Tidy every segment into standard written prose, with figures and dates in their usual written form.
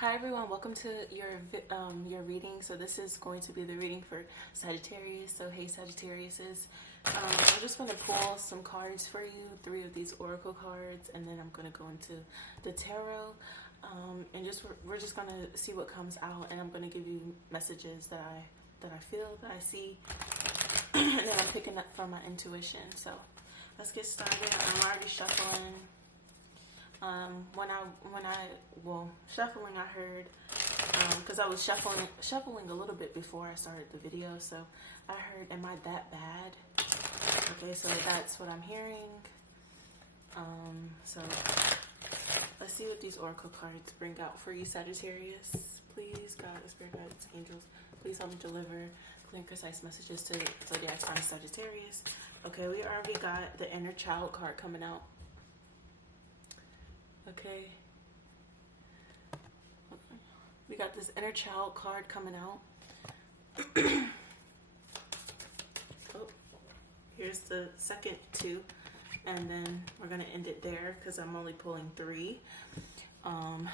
Hi everyone, welcome to your reading. So this is going to be the reading for Sagittarius. So hey Sagittariuses, I'm just going to pull some cards for you, 3 of these oracle cards, and then I'm going to go into the tarot, and we're just going to see what comes out, and I'm going to give you messages that I feel, that I see, and then I'm picking up from my intuition. So let's get started. I'm already shuffling. Shuffling, I heard, because I was shuffling a little bit before I started the video, so I heard, am I that bad? Okay, so that's what I'm hearing. So let's see what these oracle cards bring out for you, Sagittarius. Please, God, the spirit guides, angels, please help me deliver clear and concise messages to zodiac sign Sagittarius. Okay, we already got the inner child card coming out. Okay, we got this inner child card coming out. Oh, here's the second 2, and then we're gonna end it there because I'm only pulling 3. And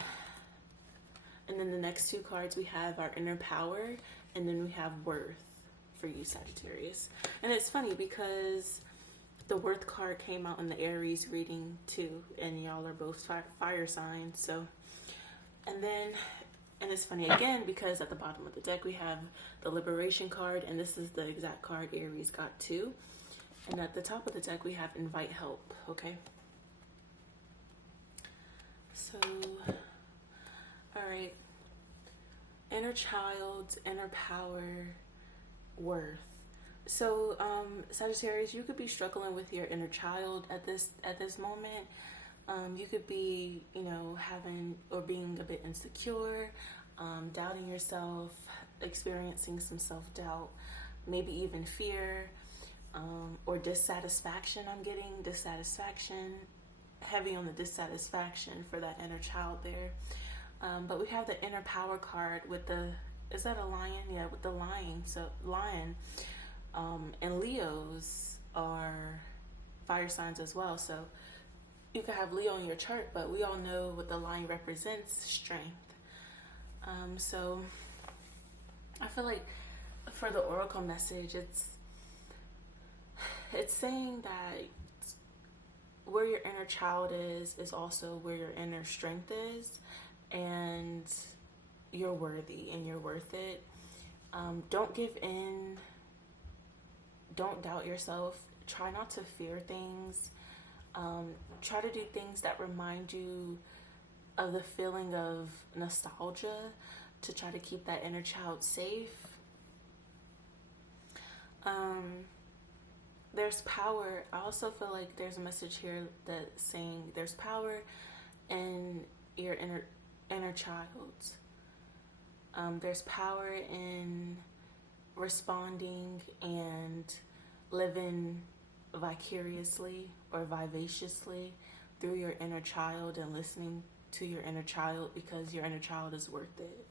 then the next 2 cards we have our inner power, and then we have worth for you, Sagittarius. And it's funny because the worth card came out in the Aries reading too, and y'all are both fire signs. So, and it's funny again because at the bottom of the deck we have the liberation card, and this is the exact card Aries got too. And at the top of the deck we have invite help. Okay, so all right, inner child, inner power, worth. So Sagittarius, you could be struggling with your inner child at this moment. You could be, having or being a bit insecure, doubting yourself, experiencing some self-doubt, maybe even fear, or dissatisfaction. I'm getting dissatisfaction, heavy on the dissatisfaction for that inner child there. But we have the inner power card with is that a lion? Yeah, with the lion. So lion. And Leos are fire signs as well. So you could have Leo in your chart, but we all know what the lion represents, strength. So I feel like for the oracle message, it's saying that where your inner child is also where your inner strength is, and you're worthy and you're worth it. Don't give in. Don't doubt yourself. Try not to fear things. Try to do things that remind you of the feeling of nostalgia, to try to keep that inner child safe. There's power. I also feel like there's a message here that's saying there's power in your inner child. There's power in responding and living vicariously or vivaciously through your inner child and listening to your inner child, because your inner child is worth it.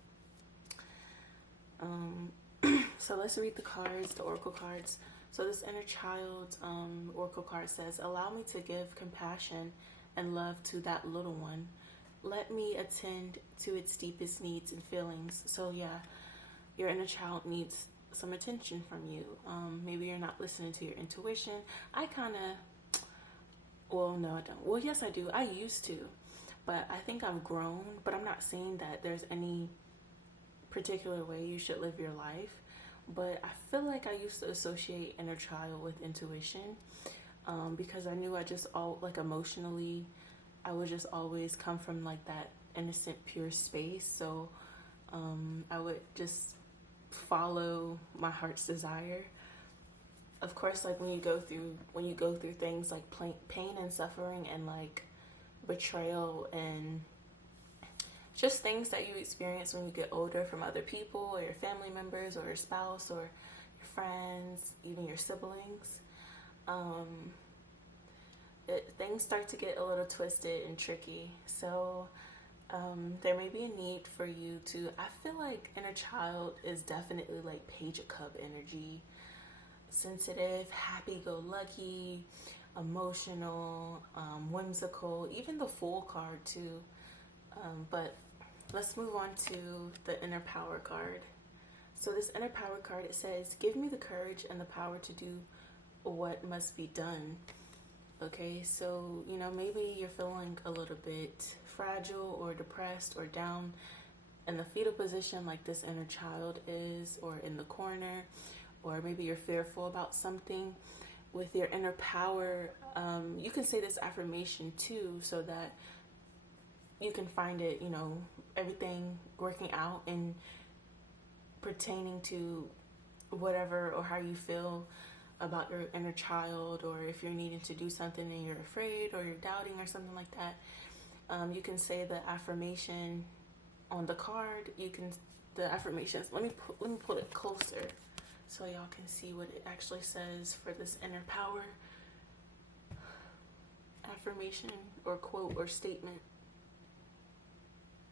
So let's read the cards, the oracle cards. So this inner child oracle card says, allow me to give compassion and love to that little one. Let me attend to its deepest needs and feelings. So yeah, your inner child needs some attention from you. Maybe you're not listening to your intuition. No, I don't. Well, yes, I do. I used to, but I think I've grown. But I'm not saying that there's any particular way you should live your life. But I feel like I used to associate inner child with intuition, because I knew emotionally, I would just always come from like that innocent, pure space. So I would just follow my heart's desire. Of course, like when you go through things like pain and suffering and like betrayal and just things that you experience when you get older from other people or your family members or your spouse or your friends, even your siblings, things start to get a little twisted and tricky. So there may be a need for you to, I feel like inner child is definitely like Page of Cup energy, sensitive, happy-go-lucky, emotional, whimsical, even the Fool card too. But let's move on to the inner power card. So this inner power card, it says, give me the courage and the power to do what must be done. Okay, so, you know, maybe you're feeling a little bit fragile or depressed or down in the fetal position like this inner child is, or in the corner, or maybe you're fearful about something. With your inner power, you can say this affirmation too, so that you can find it, you know, everything working out and pertaining to whatever or how you feel about your inner child, or if you're needing to do something and you're afraid or you're doubting or something like that. You can say the affirmation on the card. The affirmations, let me pull it closer so y'all can see what it actually says for this inner power affirmation or quote or statement.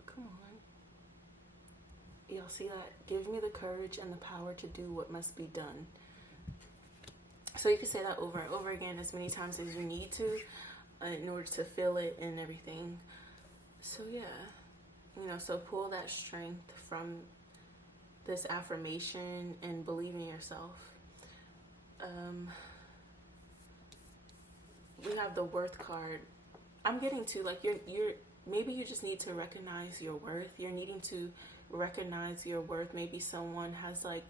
Come on. Y'all see that? Give me the courage and the power to do what must be done. So you can say that over and over again as many times as you need to in order to feel it and everything. So yeah, you know, so pull that strength from this affirmation and believe in yourself. We have the worth card. I'm getting to, like, you're maybe you just need to recognize your worth. You're needing to recognize your worth. Maybe someone has like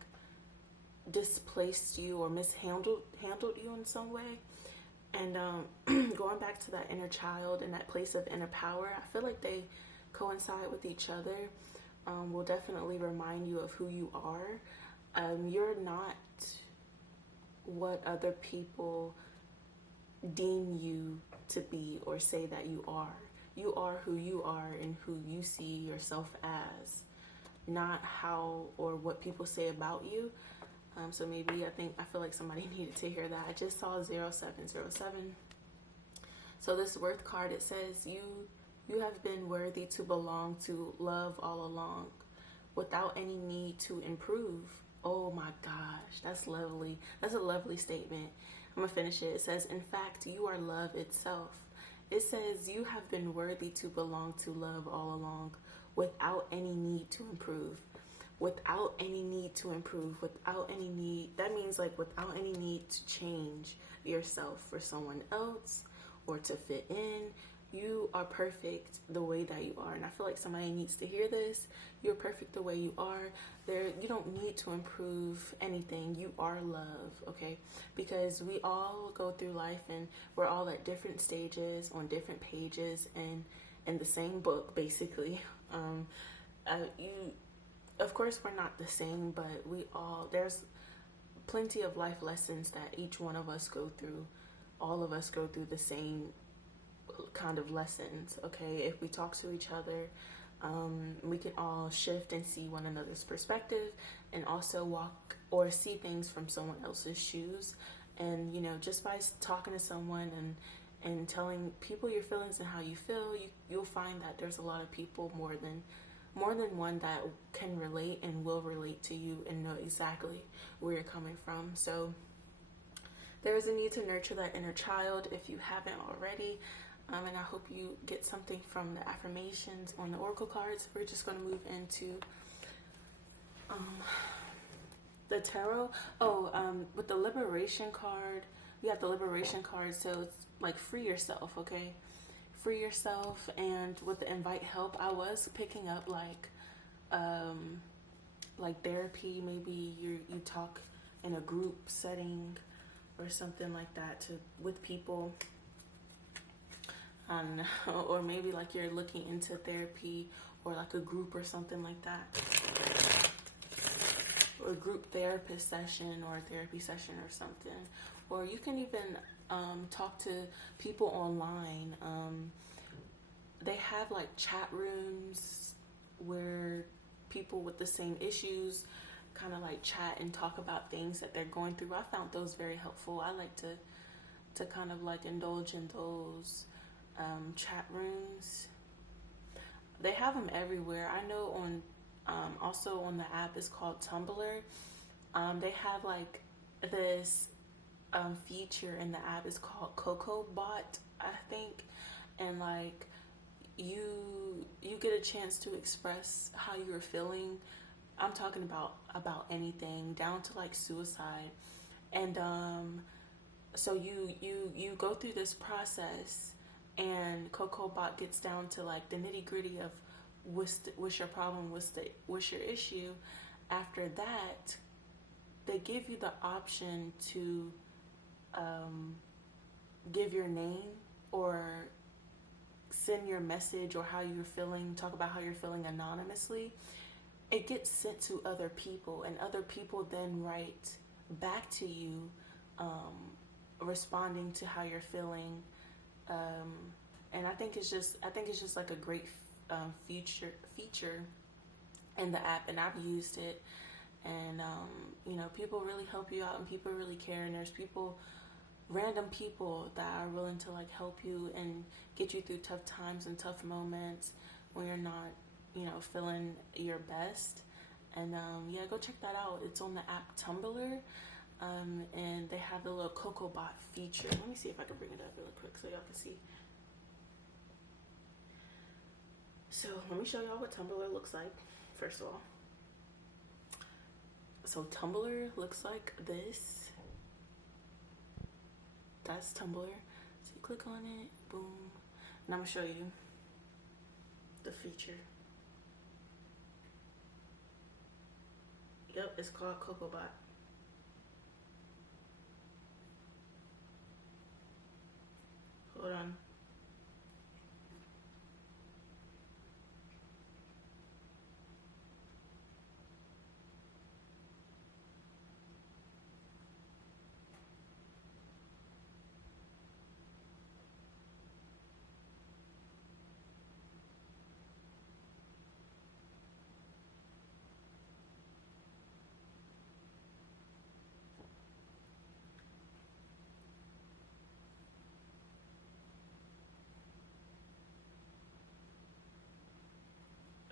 displaced you or mishandled you in some way. And going back to that inner child and that place of inner power, I feel like they coincide with each other. Will definitely remind you of who you are. You're not what other people deem you to be or say that you are. You are who you are and who you see yourself as, not how or what people say about you. So maybe I feel like somebody needed to hear that. I just saw 0707. So this worth card, it says, you have been worthy to belong to love all along without any need to improve. Oh my gosh, that's lovely. That's a lovely statement. I'm gonna finish it. It says, in fact, you are love itself. It says you have been worthy to belong to love all along without any need to improve. Without any need to improve, without any need, that means like without any need to change yourself for someone else or to fit in. You are perfect the way that you are. And I feel like somebody needs to hear this. You're perfect the way you are. You don't need to improve anything. You are love, okay? Because we all go through life and we're all at different stages on different pages and in the same book, basically. Of course, we're not the same, but there's plenty of life lessons that each one of us go through. All of us go through the same kind of lessons, okay? If we talk to each other, we can all shift and see one another's perspective and also walk or see things from someone else's shoes. And, you know, just by talking to someone and telling people your feelings and how you feel, you'll find that there's a lot of people, more than one, that can relate and will relate to you and know exactly where you're coming from. So there is a need to nurture that inner child if you haven't already. And I hope you get something from the affirmations on the oracle cards. We're just going to move into the tarot. With the liberation card, we got the liberation card. So it's like free yourself, okay? Free yourself. And with the invite help, I was picking up like therapy. Maybe you talk in a group setting or something like that with people. Or maybe like you're looking into therapy or like a group or something like that, or a group therapist session or a therapy session or something. Or you can even talk to people online. They have like chat rooms where people with the same issues kind of like chat and talk about things that they're going through. I found those very helpful. I like to kind of like indulge in those chat rooms. They have them everywhere. I know also on the app, it's called Tumblr. They have like this feature in the app. It's called KOKO BOT, I think. And like you get a chance to express how you're feeling. I'm talking about anything down to like suicide. And so you go through this process, and KOKO BOT gets down to like the nitty-gritty of what's your problem, what's your issue. After that, they give you the option to give your name or send your message or how you're feeling, talk about how you're feeling anonymously. It gets sent to other people, and other people then write back to you, responding to how you're feeling. And I think it's just like a great feature in the app, and I've used it. And you know, people really help you out, and people really care, and there's random people that are willing to like help you and get you through tough times and tough moments when you're not, you know, feeling your best. And yeah, go check that out. It's on the app Tumblr, and they have the little KOKO BOT feature. Let me see if I can bring it up really quick so y'all can see. So let me show y'all what Tumblr looks like first of all. So Tumblr looks like this. That's Tumblr. So you click on it, boom, and I'm gonna show you the feature. Yep, it's called KOKO BOT. Hold on.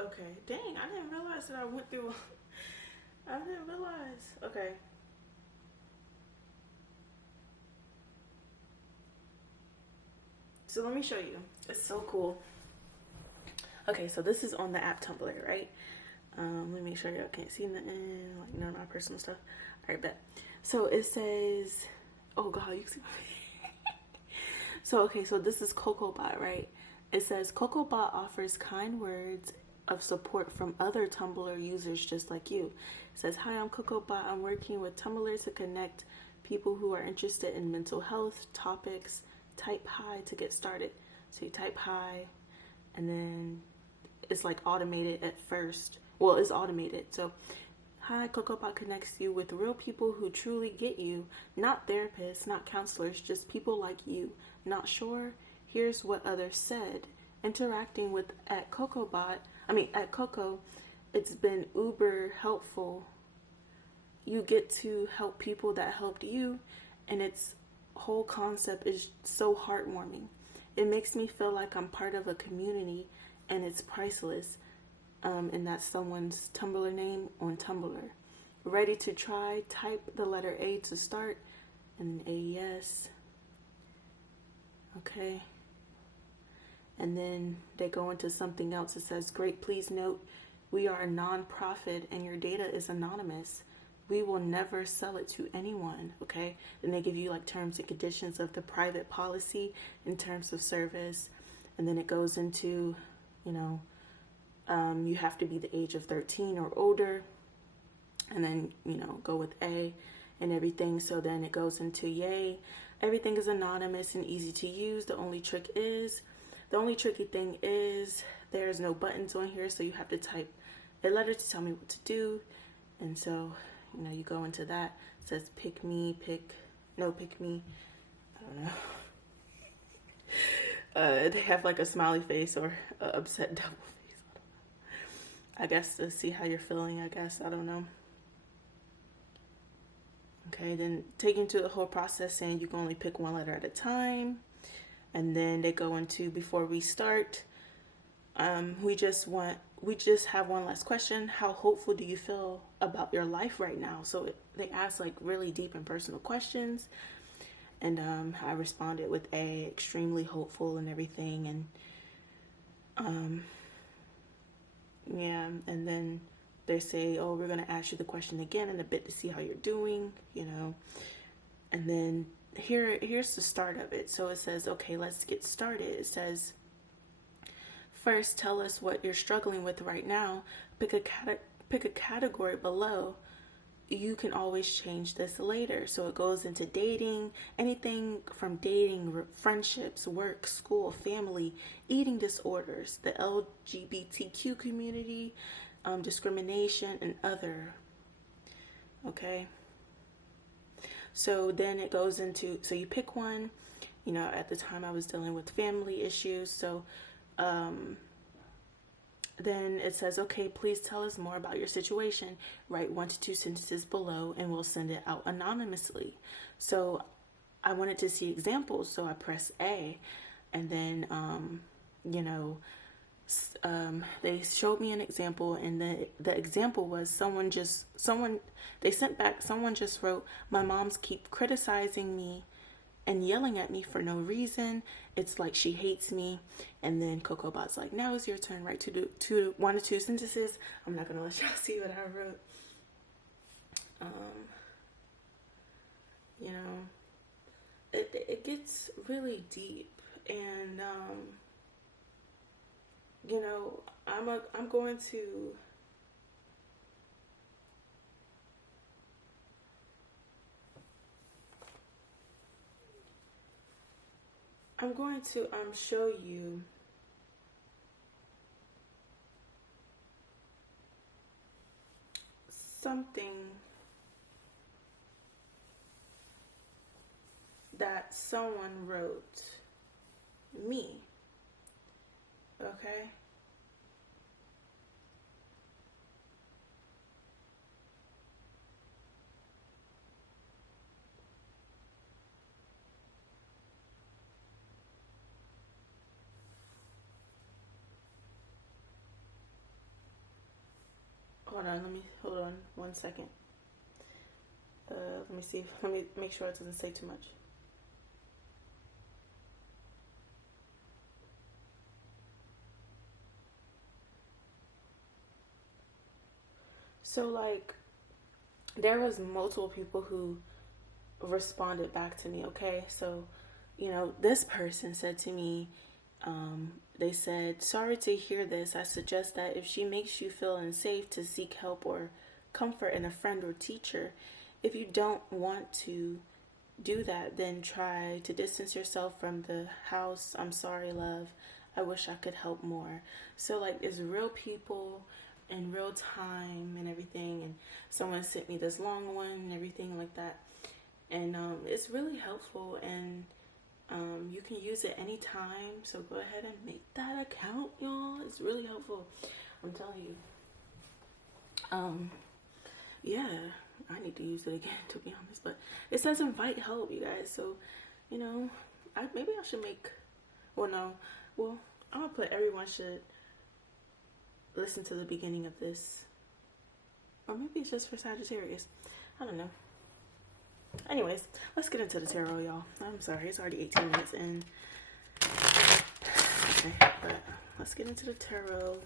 Okay, dang, I didn't realize that I went through. I didn't realize. Okay. So let me show you. It's so cool. Okay, so this is on the app Tumblr, right? Let me make sure y'all can't see nothing, like none of my personal stuff. All right, bet. So it says, oh God, you can see my So, okay, so this is KOKO BOT, right? It says, KOKO BOT offers kind words of support from other Tumblr users just like you. It says, hi, I'm KOKO BOT. I'm working with Tumblr to connect people who are interested in mental health topics. Type hi to get started. So you type hi, and then it's like automated at first. Well, it's automated. So, hi, KOKO BOT connects you with real people who truly get you. Not therapists, not counselors, just people like you. Not sure? Here's what others said. Interacting with at KOKO, it's been uber helpful. You get to help people that helped you, and its whole concept is so heartwarming. It makes me feel like I'm part of a community, and it's priceless. And that's someone's Tumblr name on Tumblr. Ready to try? Type the letter A to start, and a yes. Okay. And then they go into something else. It says, great, please note, we are a non-profit and your data is anonymous. We will never sell it to anyone, okay? Then they give you like terms and conditions of the private policy in terms of service. And then it goes into, you know, you have to be the age of 13 or older. And then, you know, go with A and everything. So then it goes into yay. Everything is anonymous and easy to use. The only tricky thing is there's no buttons on here. So you have to type a letter to tell me what to do. And so, you know, you go into that. It says pick me. I don't know. They have like a smiley face or a upset double face. I guess to see how you're feeling, I don't know. Okay, then taking to the whole process saying you can only pick one letter at a time. And then they go into before we start, we just have one last question. How hopeful do you feel about your life right now? So they ask like really deep and personal questions. And I responded with A, extremely hopeful and everything. Yeah, and then they say, oh, we're going to ask you the question again in a bit to see how you're doing, you know. And then here's the start of it. So it says, okay, let's get started. It says, first, tell us what you're struggling with right now. Pick a category below. You can always change this later. So it goes into dating, anything from dating, friendships, work, school, family, eating disorders, the LGBTQ community, discrimination, and other. Okay. So then it goes into, so you pick one. You know, at the time I was dealing with family issues. So then it says, okay, please tell us more about your situation. Write 1 to 2 sentences below and we'll send it out anonymously. So I wanted to see examples, so I press A. And then, you know, they showed me an example, and the example was someone just wrote, my moms keep criticizing me and yelling at me for no reason. It's like she hates me. And then KOKO BOT's like, now is your turn, right? To do 1 or 2 sentences. I'm not gonna let y'all see what I wrote. You know, it gets really deep, and you know, I'm going to show you something that someone wrote me. Okay? Hold on 1 second. Let me make sure it doesn't say too much. So, like, there was multiple people who responded back to me, okay? So, you know, this person said to me, they said, sorry to hear this. I suggest that if she makes you feel unsafe, to seek help or comfort in a friend or teacher. If you don't want to do that, then try to distance yourself from the house. I'm sorry, love. I wish I could help more. So, like, it's real people in real time and everything. And someone sent me this long one and everything like that. And it's really helpful, and you can use it anytime. So go ahead and make that account, y'all. It's really helpful. I'm telling you. Yeah, I need to use it again, to be honest. But it says invite help, you guys. So, you know, maybe I should make. I'm gonna put everyone should listen to the beginning of this, or maybe it's just for Sagittarius. I don't know. Anyways, let's get into the tarot, y'all. I'm sorry, it's already 18 minutes in. Okay, but let's get into the tarot.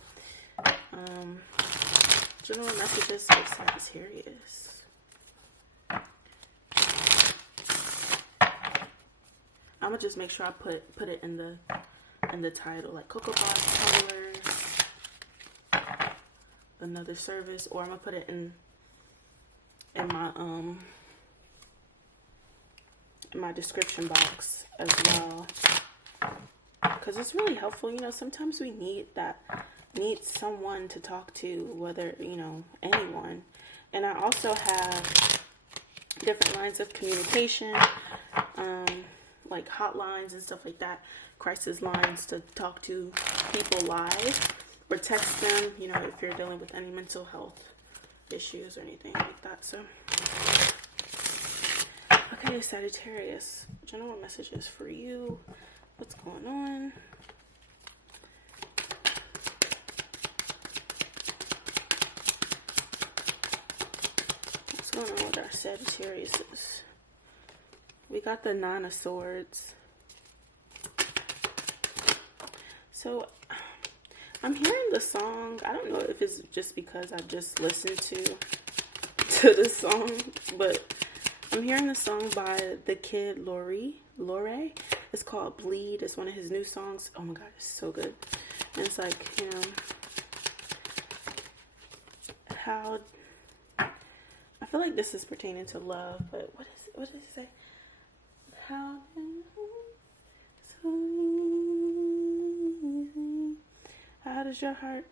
General messages for Sagittarius. I'm gonna just make sure I put it in the title, like KOKO BOT TUMBLR, another service, or I'm gonna put it in my description box as well, because it's really helpful. You know, sometimes we need someone to talk to, whether, you know, anyone. And I also have different lines of communication, like hotlines and stuff like that, crisis lines to talk to people live, or text them, you know, if you're dealing with any mental health issues or anything like that. So okay, Sagittarius, general messages for you. What's going on? What's going on with our Sagittariuses? We got the 9 of Swords. So I'm hearing the song. I don't know if it's just because I just listened to the song, but I'm hearing the song by the kid Lore. It's called Bleed. It's one of his new songs. Oh my god, it's so good. And it's like, you know, how I feel like this is pertaining to love, but what is it? What does it say? How does your heart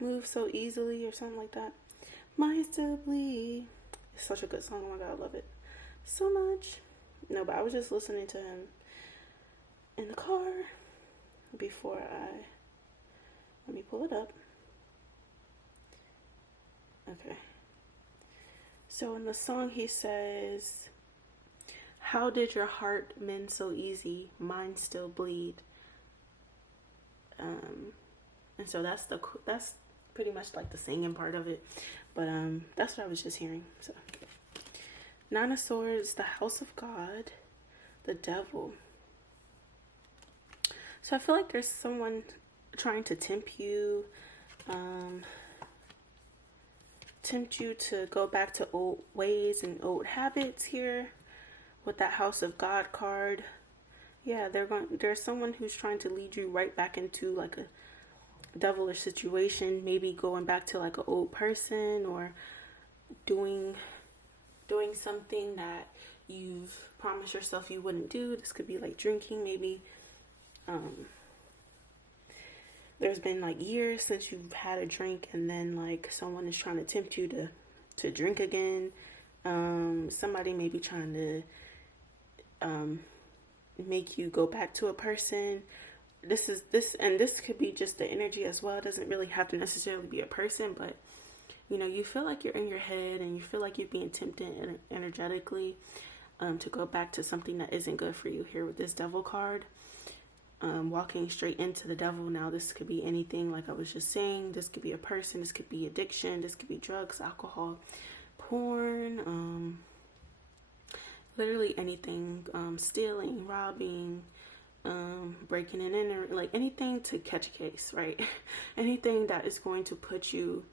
move so easily, or something like that? Mine still bleed. It's such a good song. Oh my god, I love it so much. No, but I was just listening to him in the car before let me pull it up. Okay. So in the song he says, how did your heart mend so easy? Mine still bleed. And so that's pretty much like the singing part of it. But that's what I was just hearing. So Nine of Swords, the House of God, the Devil. So I feel like there's someone trying to tempt you to go back to old ways and old habits here with that House of God card. Yeah, there's someone who's trying to lead you right back into like a devilish situation, maybe going back to like an old person, or doing something that you've promised yourself you wouldn't do. This could be like drinking, maybe. There's been like years since you've had a drink, and then like someone is trying to tempt you to drink again. Somebody may be trying to make you go back to a person. This could be just the energy as well. It doesn't really have to necessarily be a person, but you know, you feel like you're in your head and you feel like you're being tempted energetically to go back to something that isn't good for you here with this Devil card. Walking straight into the devil. Now this could be anything, like I was just saying. This could be a person, this could be addiction, this could be drugs, alcohol, porn, literally anything, stealing, robbing, breaking and entering, like anything to catch a case, right? Anything that is going to put you,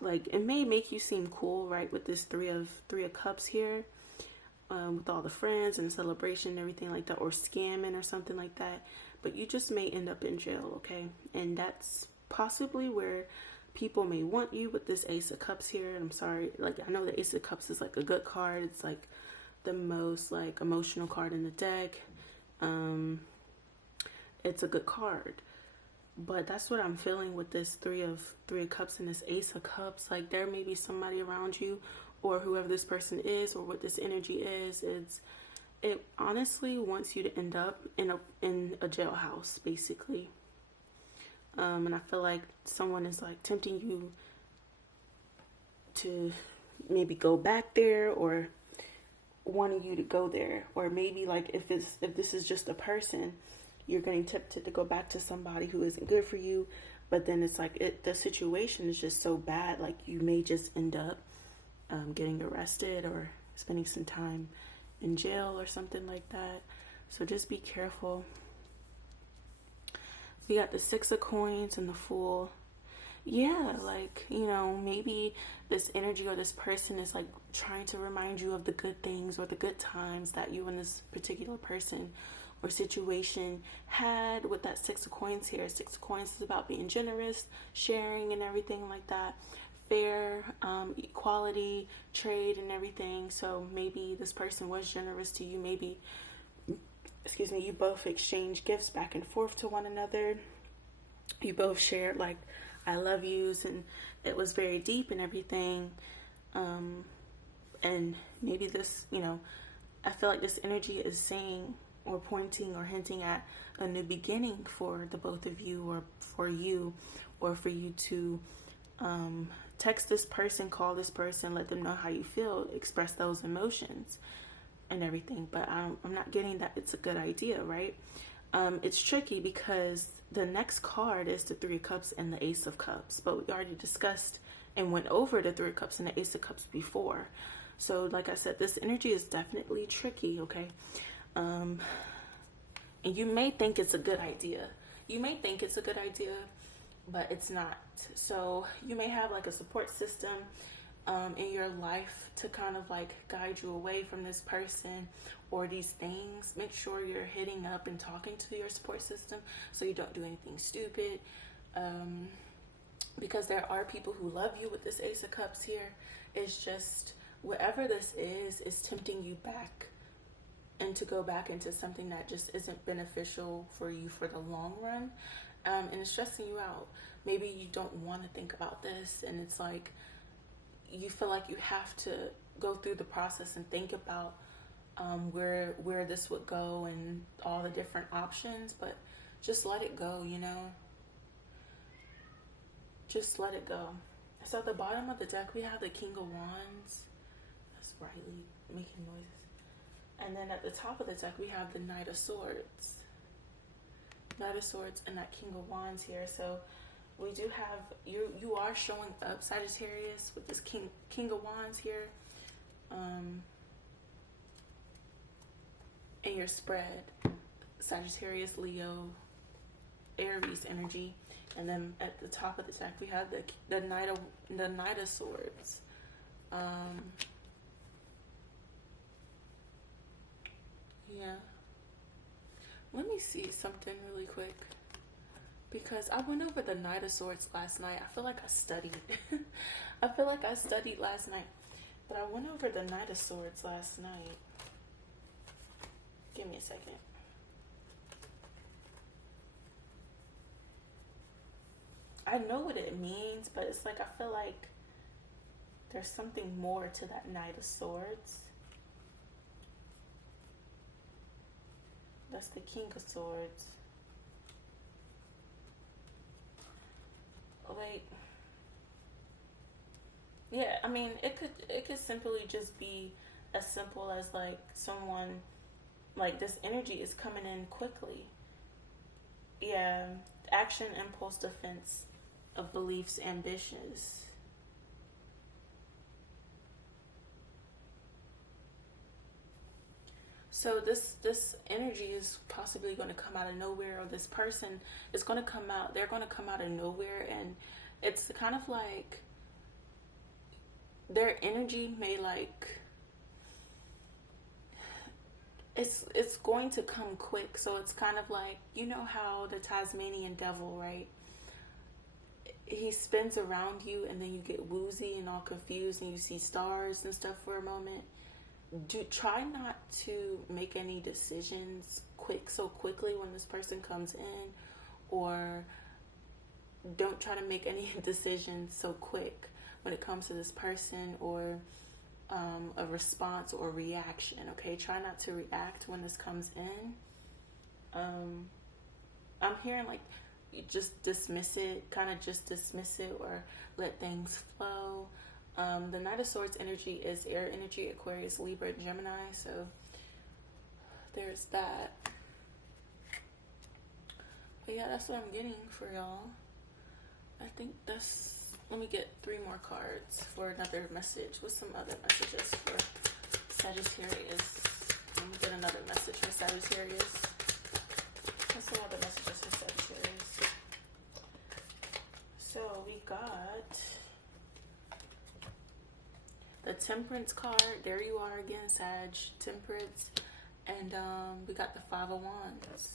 like, it may make you seem cool, right, with this three of cups here, with all the friends and celebration and everything like that, or scamming or something like that, but you just may end up in jail, okay? And that's possibly where people may want you with this Ace of Cups here. I'm sorry, like, I know the Ace of Cups is like a good card. It's like the most like emotional card in the deck. It's a good card, but that's what I'm feeling with this three of cups and this Ace of Cups. Like, there may be somebody around you, or whoever this person is, or what this energy is. It honestly wants you to end up in a jailhouse, basically. And I feel like someone is like tempting you to maybe go back there, or wanting you to go there. Or maybe like if this is just a person, you're getting tempted to go back to somebody who isn't good for you, but then it's like the situation is just so bad, like you may just end up getting arrested or spending some time in jail or something like that. So just be careful. We got the Six of Coins and the Fool. Yeah, like, you know, maybe this energy or this person is like trying to remind you of the good things or the good times that you and this particular person or situation had with that Six of Coins here. Six of Coins is about being generous, sharing and everything like that. Fair, equality, trade and everything. So maybe this person was generous to you. Maybe, you both exchanged gifts back and forth to one another. You both shared like I love yous, and it was very deep and everything. And maybe this, you know, I feel like this energy is saying or pointing or hinting at a new beginning for the both of you, or for you to text this person, call this person, let them know how you feel, express those emotions and everything. But I'm not getting that it's a good idea, right? It's tricky because the next card is the Three of Cups and the Ace of Cups, but we already discussed and went over the Three of Cups and the Ace of Cups before. So like I said, this energy is definitely tricky, okay? And you may think it's a good idea. You may think it's a good idea, but it's not. So you may have like a support system in your life to kind of like guide you away from this person or these things. Make sure you're hitting up and talking to your support system so you don't do anything stupid. Because there are people who love you with this Ace of Cups here. It's just whatever this is tempting you back and to go back into something that just isn't beneficial for you for the long run. And it's stressing you out. Maybe you don't want to think about this, and it's like you feel like you have to go through the process and think about where this would go and all the different options, but just let it go, you know? Just let it go. So at the bottom of the deck, we have the King of Wands. That's Riley making noises. And then at the top of the deck, we have the Knight of Swords. Knight of Swords and that King of Wands here. So we do have, you are showing up, Sagittarius, with this King of Wands here. In your spread, Sagittarius, Leo, Aries energy. And then at the top of the deck, we have the Knight of Swords. Yeah. Let me see something really quick, because I went over the Knight of Swords last night. I feel like I studied. I feel like I studied last night, but I went over the Knight of Swords last night. Give me a second. I know what it means, but it's like I feel like there's something more to that Knight of Swords. That's the King of Swords. Wait. Yeah, I mean, it could simply just be as simple as like someone, like this energy is coming in quickly. Yeah, action, impulse, defense of beliefs, ambitions. So this energy is possibly going to come out of nowhere, or this person is going to come out, they're going to come out of nowhere, and it's kind of like their energy may like, it's going to come quick. So it's kind of like, you know how the Tasmanian devil, right? He spins around you and then you get woozy and all confused and you see stars and stuff for a moment. Try not to make any decisions so quickly when this person comes in, or don't try to make any decisions so quick when it comes to this person, or a response or reaction. Okay, try not to react when this comes in. I'm hearing like you just dismiss it, kind of just dismiss it, or let things flow. The Knight of Swords energy is air energy, Aquarius, Libra, and Gemini. So there's that. But yeah, that's what I'm getting for y'all. I think that's, let me get 3 more cards for another message with some other messages for Sagittarius. Let me get another message for Sagittarius. What's some other messages for Sagittarius? So we got the Temperance card. There you are again, Sag. Temperance. And we got the 5 of Wands.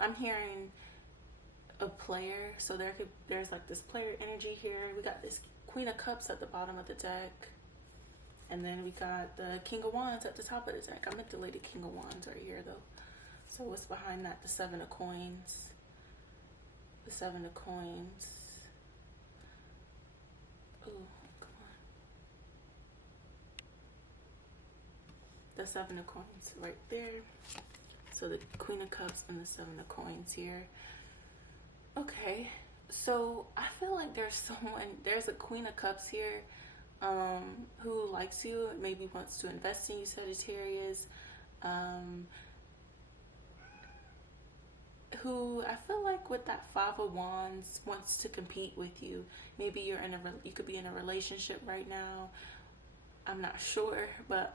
I'm hearing a player. So there's like this player energy here. We got this Queen of Cups at the bottom of the deck. And then we got the King of Wands at the top of the deck. I meant the Lady King of Wands right here though. So what's behind that? The 7 of Coins. The 7 of Coins. Ooh, come on. The 7 of Coins right there. So the Queen of Cups and the 7 of Coins here. Okay, so I feel like there's a Queen of Cups here who likes you, maybe wants to invest in you, Sagittarius. Who I feel like with that 5 of Wands wants to compete with you. Maybe you could be in a relationship right now. I'm not sure, but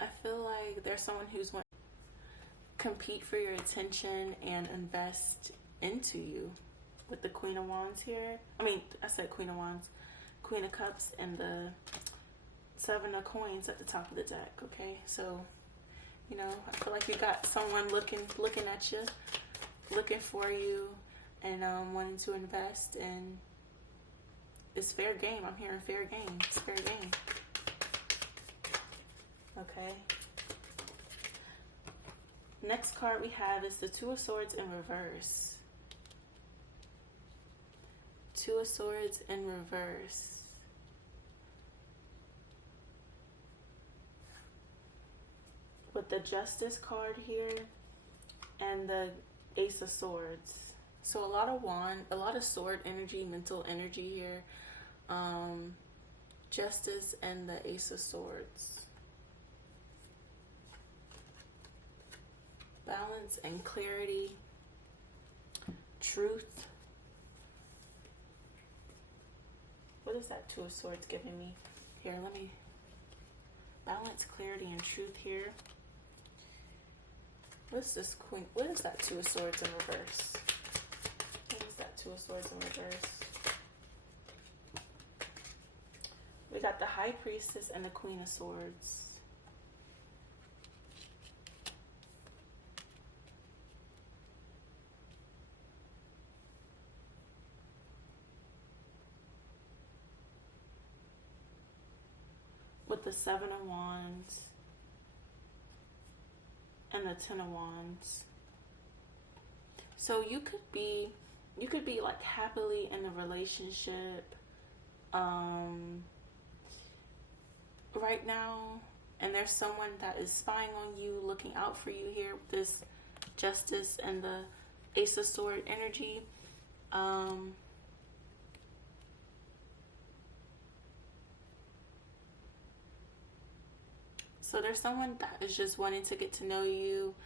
I feel like there's someone who's want to compete for your attention and invest into you with the Queen of Wands here. I said Queen of Wands, Queen of Cups, and the Seven of Coins at the top of the deck. Okay, so you know, I feel like you got someone looking at you, looking for you, and wanting to invest. And it's fair game. I'm hearing fair game. It's fair game. Okay. Next card we have is the Two of Swords in reverse. Two of Swords in reverse. With the Justice card here and the Ace of Swords. So a lot of sword energy, mental energy here. Justice and the Ace of Swords. Balance and clarity. Truth. What is that Two of Swords giving me? Here, let me balance, clarity, and truth here. What's this Queen? What is that Two of Swords in reverse? What is that Two of Swords in reverse? We got the High Priestess and the Queen of Swords. With the Seven of Wands and the Ten of Wands. So you could be like happily in a relationship right now, and there's someone that is spying on you, looking out for you here with this Justice and the Ace of Sword energy. So there's someone that is just wanting to get to know you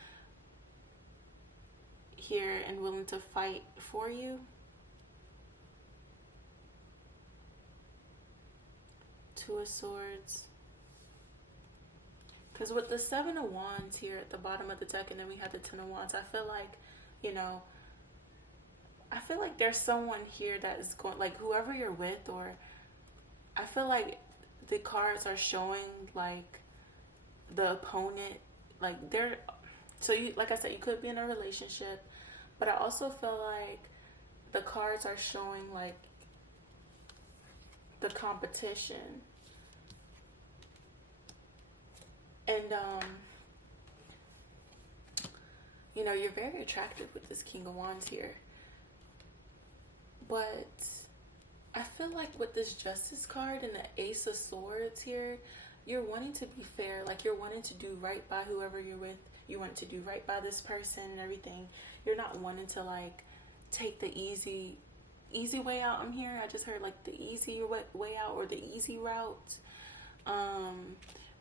here and willing to fight for you. Two of Swords. Because with the Seven of Wands here at the bottom of the deck, and then we have the Ten of Wands, I feel like, you know, I feel like there's someone here that is going, like whoever you're with, or I feel like the cards are showing like the opponent, like they're, so you, like I said, you could be in a relationship, but I also feel like the cards are showing like the competition. And you know, you're very attractive with this King of Wands here, but I feel like with this Justice card and the Ace of Swords here, you're wanting to be fair. Like you're wanting to do right by whoever you're with. You want to do right by this person and everything. You're not wanting to like take the easy way out. I'm here. I just heard like the easy way out, or the easy route.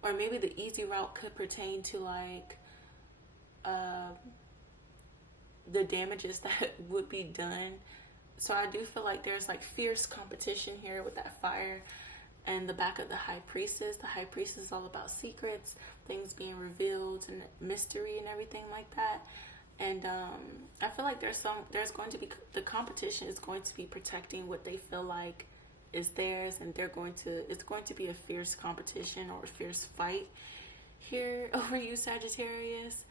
Or maybe the easy route could pertain to like the damages that would be done. So I do feel like there's like fierce competition here with that fire and the back of the High Priestess. The High Priestess is all about secrets, things being revealed, and mystery and everything like that. And I feel like there's going to be, the competition is going to be protecting what they feel like is theirs, and it's going to be a fierce competition or a fierce fight here over you, Sagittarius.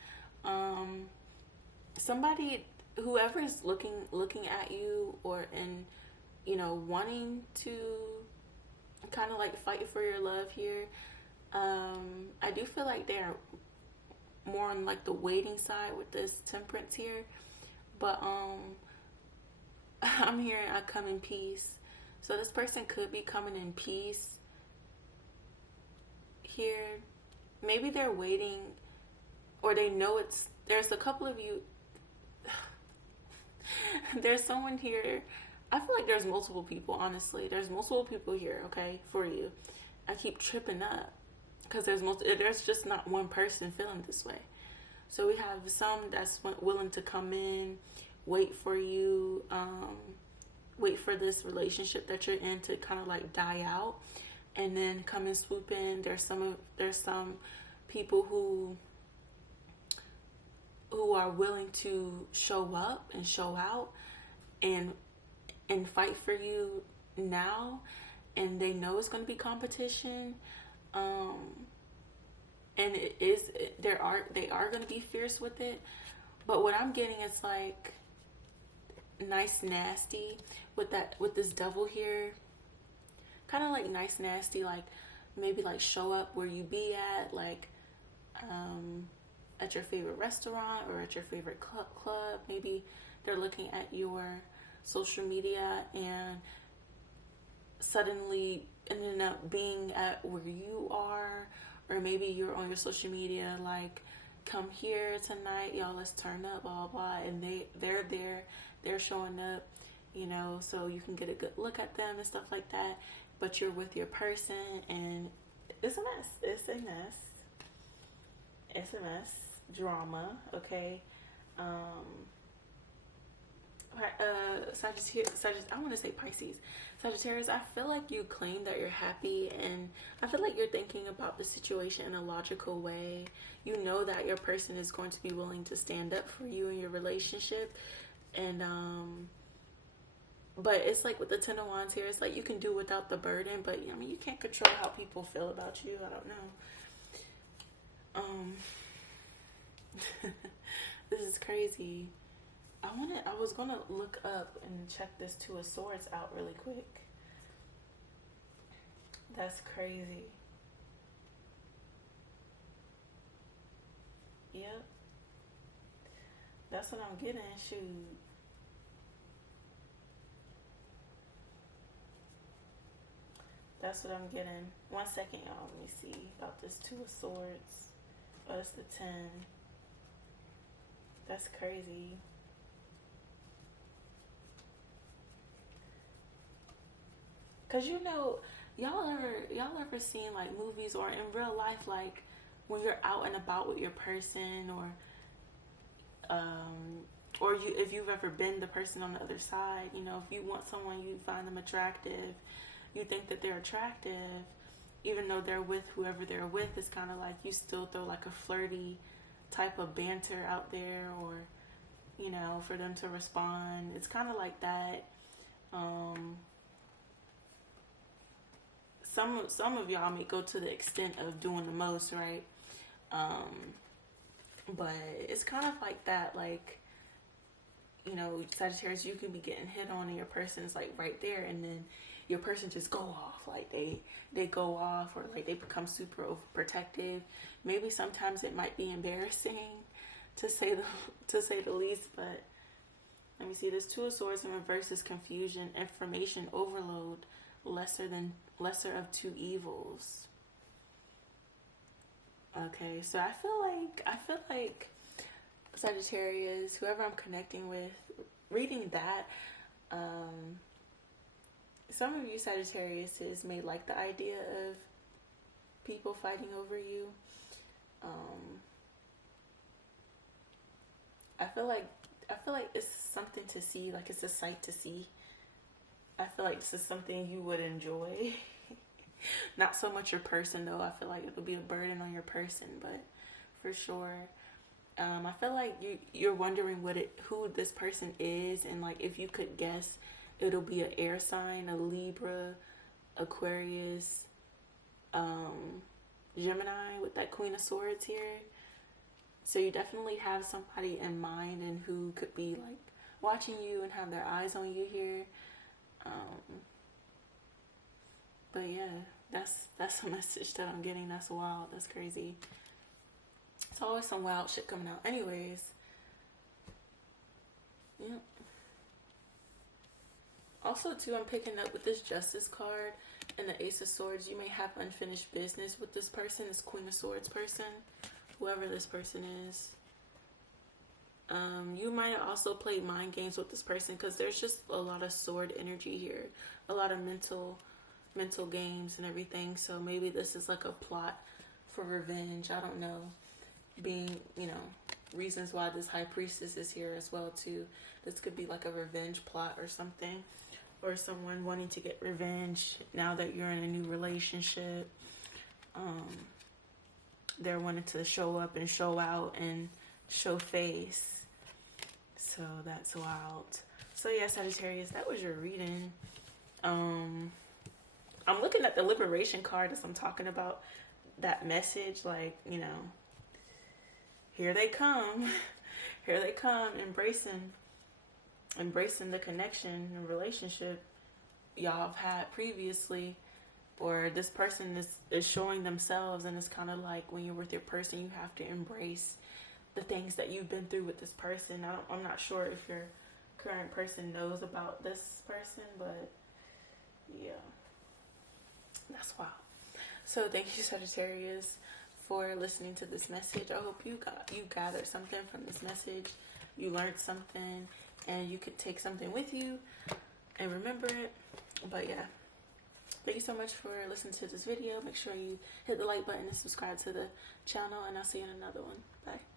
Somebody, whoever is looking at you, or in, you know, wanting to kind of like fight for your love here, I do feel like they're more on like the waiting side with this Temperance here, but I'm hearing I come in peace. So this person could be coming in peace here. Maybe they're waiting, or they know there's a couple of you. There's someone here. I feel like there's multiple people, honestly. There's multiple people here, okay, for you. I keep tripping up because there's just not one person feeling this way. So we have some that's willing to come in, wait for you, wait for this relationship that you're in to kind of like die out, and then come and swoop in. There's some people who are willing to show up and show out and fight for you now, and they know it's going to be competition, and they are going to be fierce with it. But what I'm getting is like nice nasty with this devil here, kind of like nice nasty, like maybe like show up where you be at, like at your favorite restaurant or at your favorite club. Maybe they're looking at your social media and suddenly ended up being at where you are, or maybe you're on your social media like, come here tonight, y'all, let's turn up, blah blah, and they're there, they're showing up, you know, so you can get a good look at them and stuff like that. But you're with your person, and it's a mess. It's a mess. It's a mess. Drama. Okay. Sagittarius, I want to say Pisces. Sagittarius, I feel like you claim that you're happy, and I feel like you're thinking about the situation in a logical way. You know that your person is going to be willing to stand up for you in your relationship, and but it's like with the Ten of Wands here, it's like you can do without the burden, but I mean, you can't control how people feel about you. I don't know. This is crazy. I was gonna look up and check this Two of Swords out really quick. That's crazy. Yep. That's what I'm getting. Shoot. That's what I'm getting. 1 second, y'all. Let me see about this Two of Swords. Oh, it's the 10. That's crazy. Cause you know, y'all ever seen like movies or in real life, like when you're out and about with your person, or if you've ever been the person on the other side, you know, if you want someone, you find them attractive, you think that they're attractive, even though they're with whoever they're with, it's kind of like you still throw like a flirty type of banter out there, or you know, for them to respond. It's kind of like that. Some of y'all may go to the extent of doing the most, right? But it's kind of like that, like, you know, Sagittarius, you can be getting hit on and your person is like right there, and then your person just go off, like they go off, or like they become super overprotective. Maybe sometimes it might be embarrassing to say the least, but let me see. This Two of Swords in reverse is confusion, information overload, lesser of two evils. Okay, so I feel like Sagittarius, whoever I'm connecting with, reading that, some of you Sagittariuses may like the idea of people fighting over you. I feel like it's something to see, like it's a sight to see. I feel like this is something you would enjoy. Not so much your person though. I feel like it'll be a burden on your person, but for sure. I feel like you're wondering who this person is, and like if you could guess, it'll be an air sign, a Libra, Aquarius, Gemini with that Queen of Swords here. So you definitely have somebody in mind and who could be like watching you and have their eyes on you here. But yeah, that's a message that I'm getting. That's wild. That's crazy. It's always some wild shit coming out. Anyways, yep. Also, too, I'm picking up with this Justice card and the Ace of Swords. You may have unfinished business with this person, this Queen of Swords person, whoever this person is. You might have also played mind games with this person, because there's just a lot of sword energy here, a lot of mental games and everything. So maybe this is like a plot for revenge. I don't know. Being, you know, reasons why this High Priestess is here as well too. This could be like a revenge plot or something, or someone wanting to get revenge now that you're in a new relationship. they're wanting to show up and show out and show face. So that's wild. So yeah, Sagittarius, that was your reading. I'm looking at the liberation card as I'm talking about that message, like, you know, here they come. Here they come, embracing the connection and relationship y'all have had previously, or this person is showing themselves. And it's kind of like when you're with your person, you have to embrace the things that you've been through with this person. I'm not sure if your current person knows about this person, but yeah, that's wild. So thank you, Sagittarius, for listening to this message. I hope you gathered something from this message. You learned something, and you could take something with you and remember it. But yeah, thank you so much for listening to this video. Make sure you hit the like button and subscribe to the channel, and I'll see you in another one. Bye.